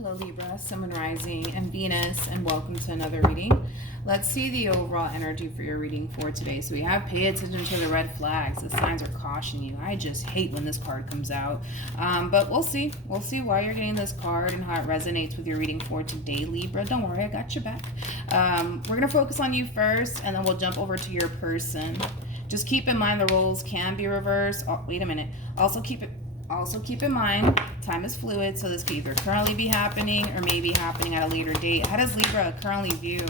Hello Libra, Sun, Moon, Rising, and Venus, and welcome to another reading. Let's see the overall energy for your reading for today. So we have pay attention to the red flags. The signs are cautioning you. I just hate when this card comes out. But we'll see. We'll see why you're getting this card and how it resonates with your reading for today, Libra. Don't worry, I got your back. We're going to focus on you first, and then we'll jump over to your person. Just keep in mind the roles can be reversed. Oh, wait a minute. Also keep in mind, time is fluid, so this could either currently be happening or maybe happening at a later date. How does Libra currently view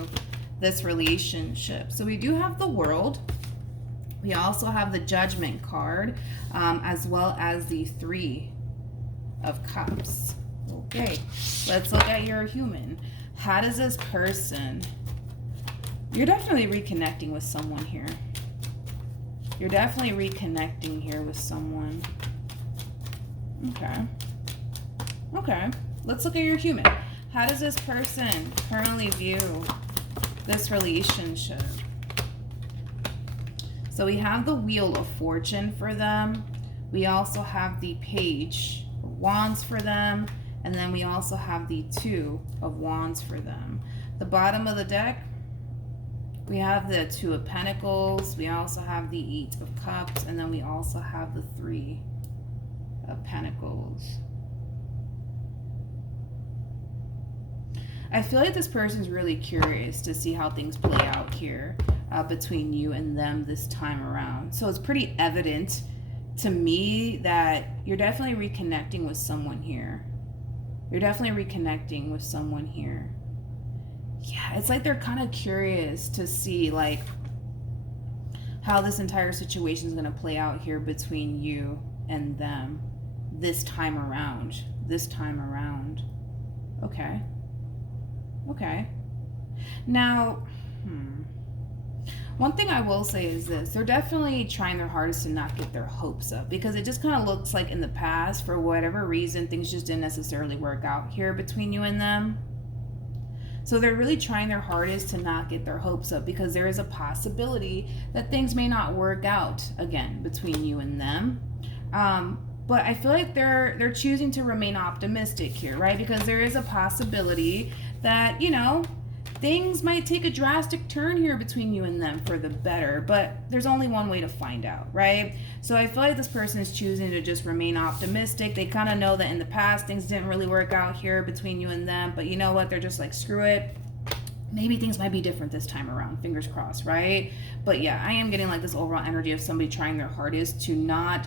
this relationship? So we do have the World. We also have the Judgment card, as well as the Three of Cups. Okay, let's look at your human. How does this person... You're definitely reconnecting with someone here. You're definitely reconnecting here with someone. Okay, let's look at your human. How does this person currently view this relationship? So we have the Wheel of Fortune for them. We also have the Page of Wands for them. And then we also have the Two of Wands for them. The bottom of the deck, we have the Two of Pentacles. We also have the Eight of Cups. And then we also have the Three of Pentacles. I feel like this person's really curious to see how things play out here between you and them this time around. So it's pretty evident to me that you're definitely reconnecting with someone here. You're definitely reconnecting with someone here. Yeah, it's like they're kind of curious to see like how this entire situation is going to play out here between you and them. This time around. Okay. Now, one thing I will say is this. They're definitely trying their hardest to not get their hopes up, because it just kind of looks like in the past, for whatever reason, things just didn't necessarily work out here between you and them. So they're really trying their hardest to not get their hopes up, because there is a possibility that things may not work out again between you and them. But I feel like they're choosing to remain optimistic here, right? Because there is a possibility that, you know, things might take a drastic turn here between you and them for the better, but there's only one way to find out, right? So I feel like this person is choosing to just remain optimistic. They kind of know that in the past things didn't really work out here between you and them, but you know what? They're just like, screw it. Maybe things might be different this time around. Fingers crossed, right? But yeah, I am getting like this overall energy of somebody trying their hardest to not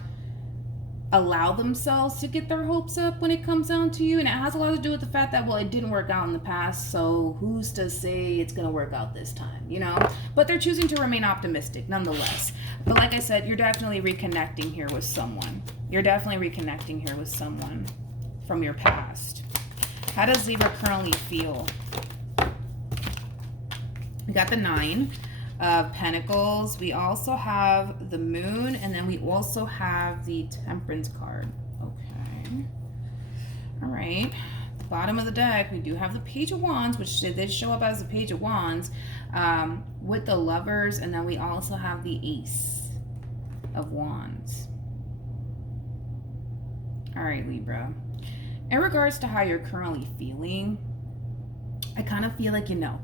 allow themselves to get their hopes up when it comes down to you. And it has a lot to do with the fact that, well, it didn't work out in the past, so who's to say it's going to work out this time, you know? But they're choosing to remain optimistic nonetheless. But like I said, you're definitely reconnecting here with someone. You're definitely reconnecting here with someone from your past. How does Libra currently feel? We got the Nine of Pentacles. We also have the Moon, and then we also have the Temperance card. Okay. All right. The bottom of the deck, we do have the Page of Wands, which did show up as the Page of Wands, with the Lovers, and then we also have the Ace of Wands. All right, Libra. In regards to how you're currently feeling, I kind of feel like you know.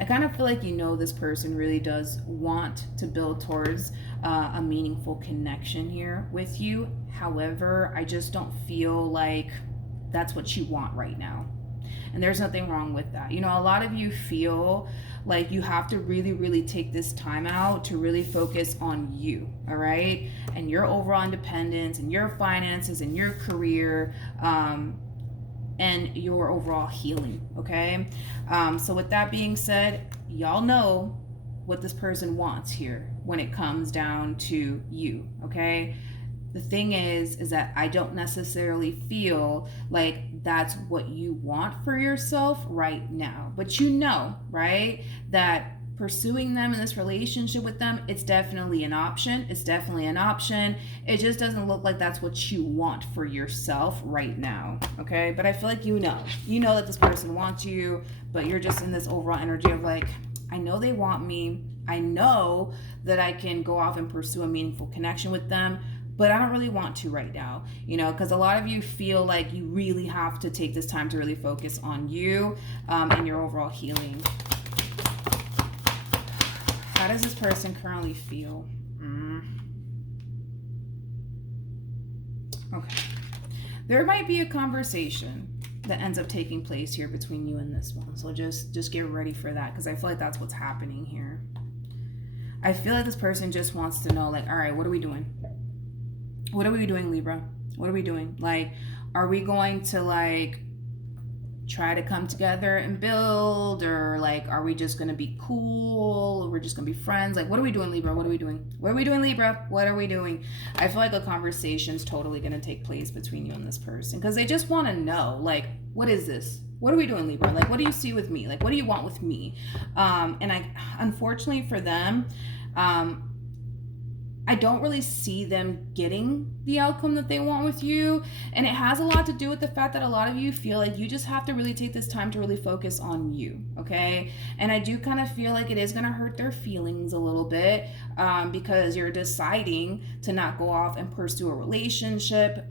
I kind of feel like you know this person really does want to build towards a meaningful connection here with you. However, I just don't feel like that's what you want right now. And there's nothing wrong with that. You know, a lot of you feel like you have to really, really take this time out to really focus on you, all right? And your overall independence and your finances and your career, and your overall healing, okay? So with that being said, y'all know what this person wants here when it comes down to you, okay? The thing is that I don't necessarily feel like that's what you want for yourself right now. But you know, right, that pursuing them in this relationship with them, it's definitely an option. It's definitely an option. It just doesn't look like that's what you want for yourself right now, okay? But I feel like you know that this person wants you, but you're just in this overall energy of like, I know they want me. I know that I can go off and pursue a meaningful connection with them, but I don't really want to right now, because a lot of you feel like you really have to take this time to really focus on you and your overall healing. How does this person currently feel? Okay. There might be a conversation that ends up taking place here between you and this one. So just get ready for that, because I feel like that's what's happening here. I feel like this person just wants to know, like, all right, what are we doing? What are we doing, Libra? What are we doing? Like, are we going to, like, try to come together and build, or like, are we just going to be cool? We're just going to be friends? Like, what are we doing, Libra? What are we doing? What are we doing, Libra? What are we doing? I feel like a conversation's totally going to take place between you and this person, because they just want to know, like, what is this? What are we doing, Libra? Like, what do you see with me? Like, what do you want with me? And unfortunately for them, I don't really see them getting the outcome that they want with you. And it has a lot to do with the fact that a lot of you feel like you just have to really take this time to really focus on you, okay? And I do kind of feel like it is going to hurt their feelings a little bit, because you're deciding to not go off and pursue a relationship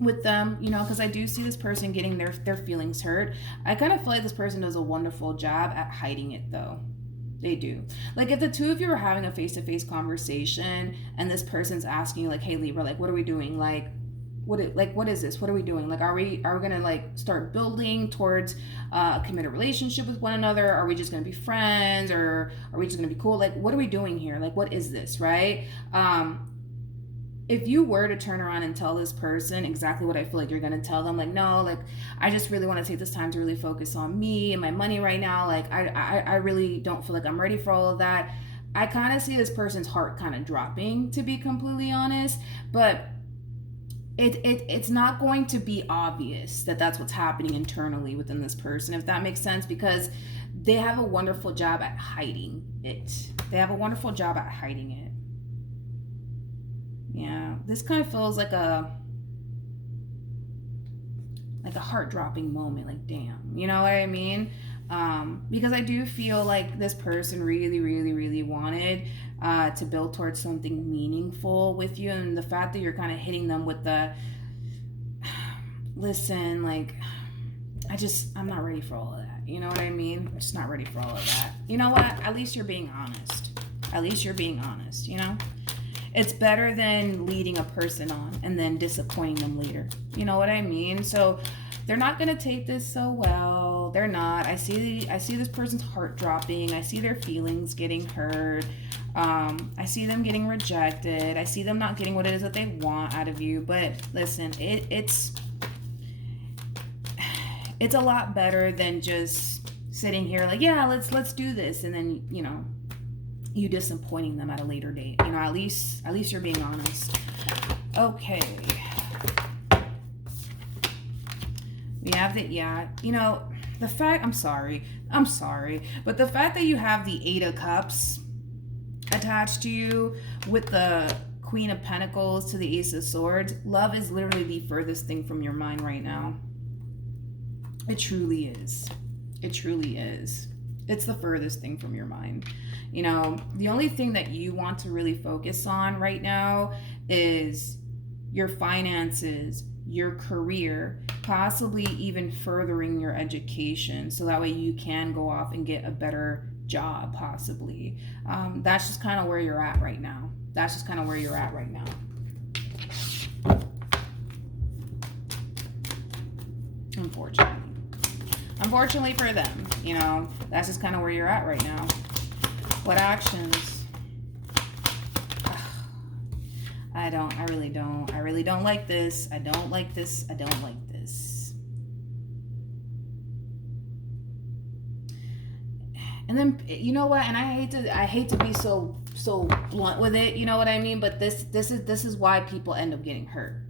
with them, because I do see this person getting their feelings hurt. I kind of feel like this person does a wonderful job at hiding it, though. They do. Like, if the two of you are having a face-to-face conversation and this person's asking you, like, hey, Libra, like, what are we doing? Like, what is this? What are we doing? Like, are we gonna, like, start building towards a committed relationship with one another? Are we just gonna be friends, or are we just gonna be cool? Like, what are we doing here? Like, what is this, right? If you were to turn around and tell this person exactly what I feel like you're going to tell them, like, no, like, I just really want to take this time to really focus on me and my money right now. Like, I really don't feel like I'm ready for all of that. I kind of see this person's heart kind of dropping, to be completely honest, but it's not going to be obvious that that's what's happening internally within this person, if that makes sense, because they have a wonderful job at hiding it. They have a wonderful job at hiding it. Yeah, this kind of feels like a heart-dropping moment, like, damn, you know what I mean? Because I do feel like this person really, really, really wanted to build towards something meaningful with you, and the fact that you're kind of hitting them with the, listen, like, I'm not ready for all of that, you know what I mean? I'm just not ready for all of that. You know what? At least you're being honest. At least you're being honest, you know? It's better than leading a person on and then disappointing them later. You know what I mean? So they're not going to take this so well. They're not. I see this person's heart dropping. I see their feelings getting hurt. I see them getting rejected. I see them not getting what it is that they want out of you. But listen, it's a lot better than just sitting here like, yeah, let's do this, and then, you disappointing them at a later date. At least you're being honest. Okay. We have the fact, I'm sorry, but the fact that you have the 8 of Cups attached to you with the Queen of Pentacles to the Ace of Swords, love is literally the furthest thing from your mind right now. It truly is. It truly is. It's the furthest thing from your mind. The only thing that you want to really focus on right now is your finances, your career, possibly even furthering your education, so that way you can go off and get a better job, possibly. That's just kind of where you're at right now. Unfortunately for them, that's just kind of where you're at right now. What actions? I really don't like this. I don't like this. And then, you know what? And I hate to be so blunt with it, you know what I mean? But this is why people end up getting hurt.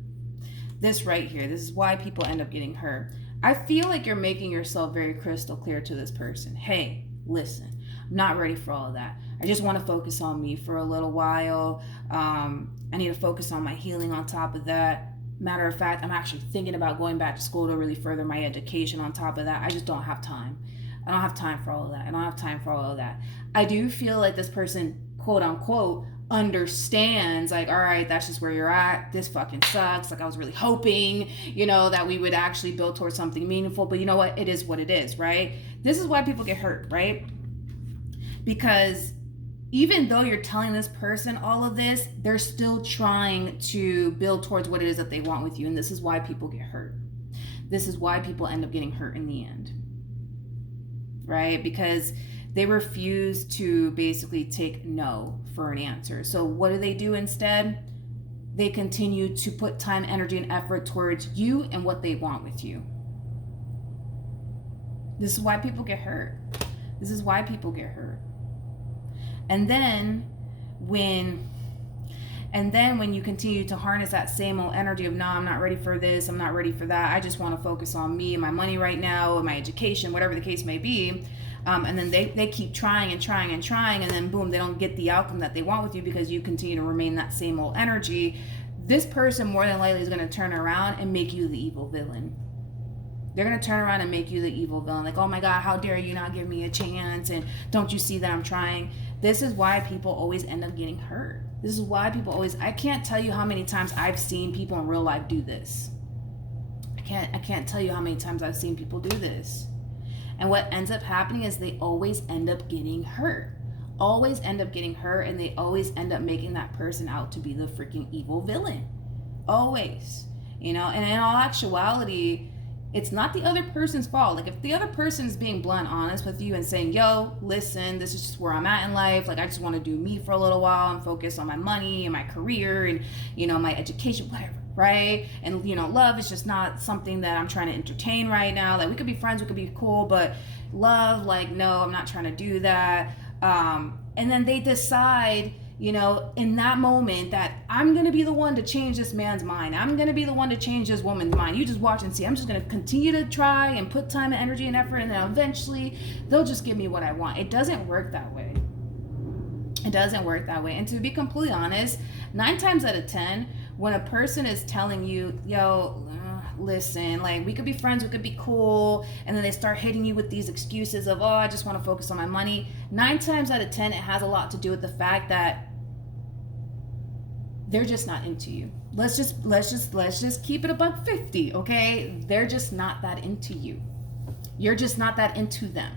This right here, this is why people end up getting hurt. I feel like you're making yourself very crystal clear to this person. Hey, listen, I'm not ready for all of that. I just want to focus on me for a little while. I need to focus on my healing on top of that. Matter of fact, I'm actually thinking about going back to school to really further my education on top of that. I just don't have time. I don't have time for all of that. I do feel like this person, quote unquote, understands, like, all right, that's just where you're at. This fucking sucks. Like, I was really hoping, that we would actually build towards something meaningful. But you know what? It is what it is, right? This is why people get hurt, right? Because even though you're telling this person all of this, they're still trying to build towards what it is that they want with you. And this is why people get hurt. This is why people end up getting hurt in the end, right? Because they refuse to basically take no for an answer. So what do instead? They continue to put time, energy, and effort towards you and what they want with you. This is why people get hurt. This is why people get hurt. And then when you continue to harness that same old energy of, no, I'm not ready for this, I'm not ready for that, I just want to focus on me and my money right now, and my education, whatever the case may be, and then they keep trying, and then boom, they don't get the outcome that they want with you because you continue to remain that same old energy. This person more than likely is going to turn around and make you the evil villain. They're going to turn around and make you the evil villain. Like, oh my God, how dare you not give me a chance? And don't you see that I'm trying? This is why people always end up getting hurt. This is why people always, I can't tell you how many times I've seen people in real life do this. I can't tell you how many times I've seen people do this. And what ends up happening is they always end up getting hurt. Always end up getting hurt, and they always end up making that person out to be the freaking evil villain. Always. And in all actuality, it's not the other person's fault. Like, if the other person is being blunt honest with you and saying, yo, listen, this is just where I'm at in life. Like, I just want to do me for a little while and focus on my money and my career and, my education, whatever, right? And, love is just not something that I'm trying to entertain right now. Like, we could be friends, we could be cool, but love, like, no, I'm not trying to do that. And then they decide, in that moment that I'm going to be the one to change this man's mind. I'm going to be the one to change this woman's mind. You just watch and see. I'm just going to continue to try and put time and energy and effort, and then eventually they'll just give me what I want. It doesn't work that way. It doesn't work that way. And to be completely honest, 9 times out of 10, when a person is telling you, yo, listen, like, we could be friends, we could be cool, and then they start hitting you with these excuses of, oh, I just want to focus on my money. 9 times out of 10, it has a lot to do with the fact that they're just not into you. Let's just keep it above 50, okay? They're just not that into you. You're just not that into them.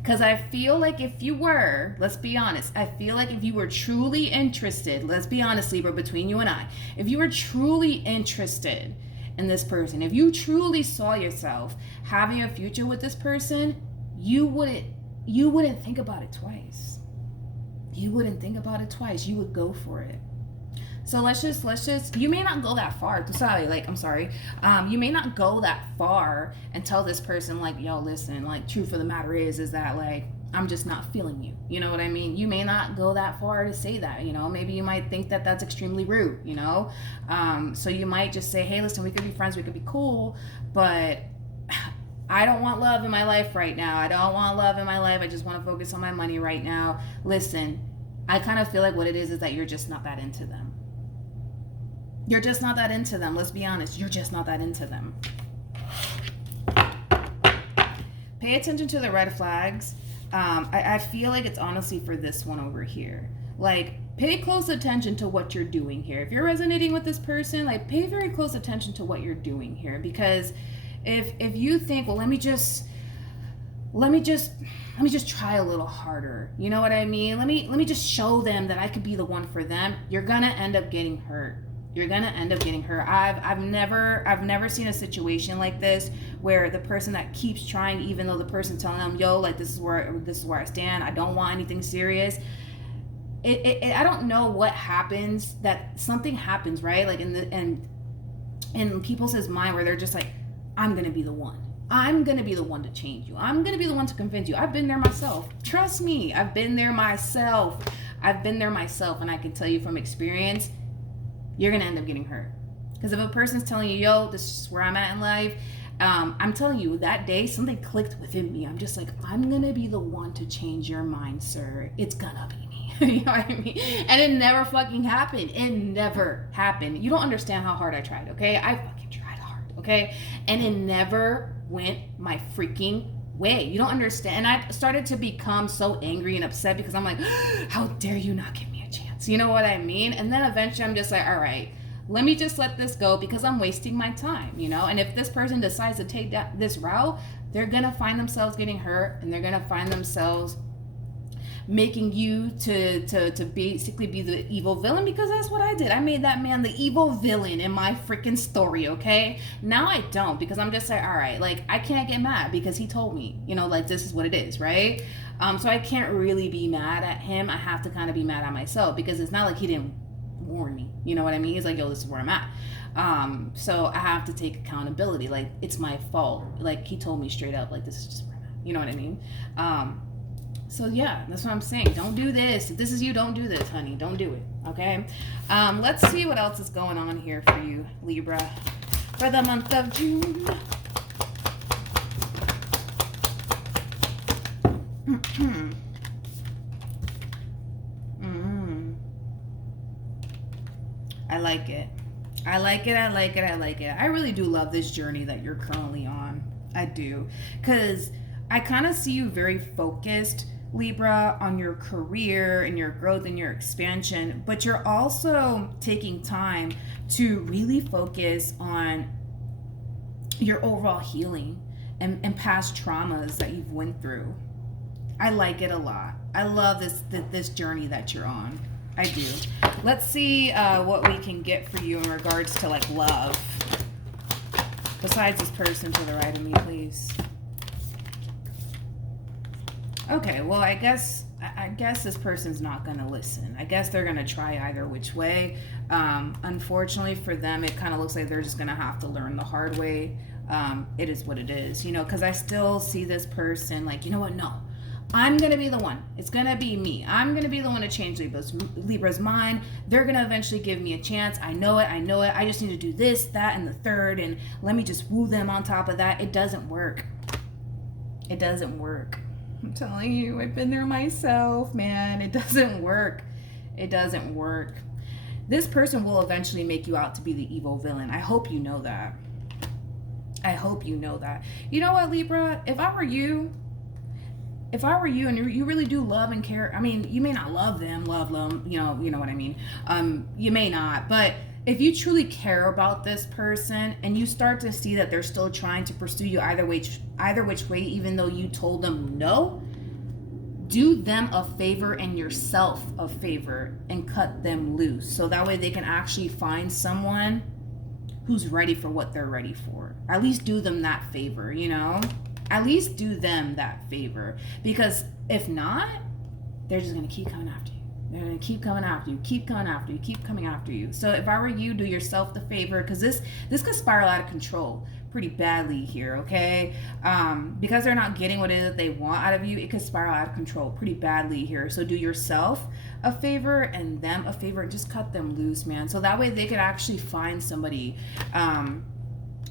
Because I feel like if you were, let's be honest, I feel like if you were truly interested, let's be honest, Libra, between you and I, if you were truly interested in this person, if you truly saw yourself having a future with this person, you wouldn't think about it twice. You wouldn't think about it twice. You would go for it. So let's just, you may not go that far. You may not go that far and tell this person, like, yo, listen, like, truth of the matter is that, like, I'm just not feeling you. You know what I mean? You may not go that far to say that, maybe you might think that that's extremely rude, so you might just say, hey, listen, we could be friends, we could be cool, but I don't want love in my life right now. I don't want love in my life. I just want to focus on my money right now. Listen, I kind of feel like what it is that you're just not that into them. You're just not that into them. Let's be honest. You're just not that into them. Pay attention to the red flags. I feel like it's honestly for this one over here. Like, pay close attention to what you're doing here. If you're resonating with this person, like, pay very close attention to what you're doing here. Because if you think, well, let me just try a little harder. You know what I mean? Let me just show them that I could be the one for them. You're gonna end up getting hurt. You're gonna end up getting hurt. I've never seen a situation like this where the person that keeps trying, even though the person's telling them, yo, like, this is where I stand. I don't want anything serious. I don't know what happens, that something happens, right? Like in people's mind where they're just like, I'm gonna be the one. I'm going to be the one to change you. I'm going to be the one to convince you. I've been there myself. Trust me, I've been there myself. And I can tell you from experience, you're going to end up getting hurt. Because if a person's telling you, yo, this is where I'm at in life, I'm telling you, that day, something clicked within me. I'm just like, I'm going to be the one to change your mind, sir. It's going to be me. You know what I mean? And it never fucking happened. It never happened. You don't understand how hard I tried, okay? I fucking tried hard, okay? And it never went my freaking way. You don't understand. And I started to become so angry and upset because I'm like, how dare you not give me a So you know what I mean? And then eventually I'm just like, all right, let me just let this go because I'm wasting my time, you know? And if this person decides to take this route, they're going to find themselves getting hurt, and they're going to find themselves making you to basically be the evil villain, because that's what I did. I made that man the evil villain in my freaking story, okay? Now I don't, because I'm just like, all right, like, I can't get mad because he told me, you know, like, this is what it is, right? So I can't really be mad at him. I have to kind of be mad at myself, because it's not like he didn't warn me, you know what I mean? He's like, yo, this is where I'm at. So I have to take accountability. Like, it's my fault. Like, he told me straight up, like, this is just where I'm at, you know what I mean? So yeah, that's what I'm saying. Don't do this. If this is you, don't do this, honey. Don't do it, okay? Let's see what else is going on here for you, Libra, for the month of June. I like it. I like it. I like it. I like it. I really do love this journey that you're currently on. I do. Because I kind of see you very focused, Libra, on your career and your growth and your expansion, but you're also taking time to really focus on your overall healing and past traumas that you've went through. I like it a lot. I love this journey that you're on. I do. Let's see what we can get for you in regards to like love. Besides this person to the right of me, please. Okay, well, I guess this person's not going to listen. I guess they're going to try either which way. Unfortunately for them, it kind of looks like they're just going to have to learn the hard way. It is what it is, you know, because I still see this person like, you know what, no. I'm going to be the one. It's going to be me. I'm going to be the one to change Libra's mind. They're going to eventually give me a chance. I know it. I just need to do this, that, and the third, and let me just woo them on top of that. It doesn't work. It doesn't work. I'm telling you, I've been there myself, man. It doesn't work. It doesn't work. This person will eventually make you out to be the evil villain. I hope you know that. I hope you know that. You know what, Libra? If I were you and you really do love and care, I mean, you may not love them, you know what I mean? You may not, but if you truly care about this person and you start to see that they're still trying to pursue you either which way, even though you told them no, do them a favor and yourself a favor and cut them loose. So that way they can actually find someone who's ready for what they're ready for. At least do them that favor, you know? At least do them that favor. Because if not, they're just going to keep coming after you. They're going to keep coming after you, keep coming after you, keep coming after you. So if I were you, do yourself the favor, because this could spiral out of control pretty badly here, okay? Because they're not getting what it is that they want out of you, it could spiral out of control pretty badly here. So do yourself a favor and them a favor and just cut them loose, man. So that way they could actually find somebody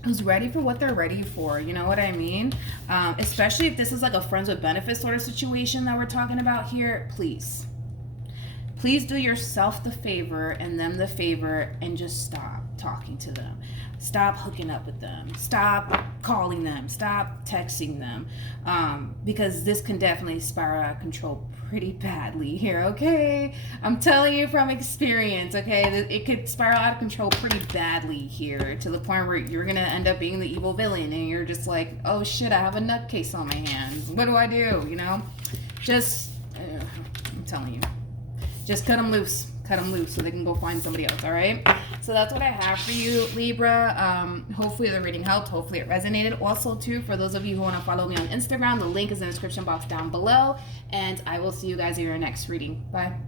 who's ready for what they're ready for, you know what I mean? Especially if this is like a friends with benefits sort of situation that we're talking about here, please do yourself the favor and them the favor and just stop talking to them. Stop hooking up with them. Stop calling them. Stop texting them. Because this can definitely spiral out of control pretty badly here, okay? I'm telling you from experience, okay? It could spiral out of control pretty badly here to the point where you're going to end up being the evil villain and you're just like, oh shit, I have a nutcase on my hands. What do I do, you know? Just, I'm telling you. Just cut them loose so they can go find somebody else, all right? So that's what I have for you, Libra. Hopefully the reading helped. Hopefully it resonated. Also, too, for those of you who want to follow me on Instagram, the link is in the description box down below. And I will see you guys in your next reading. Bye.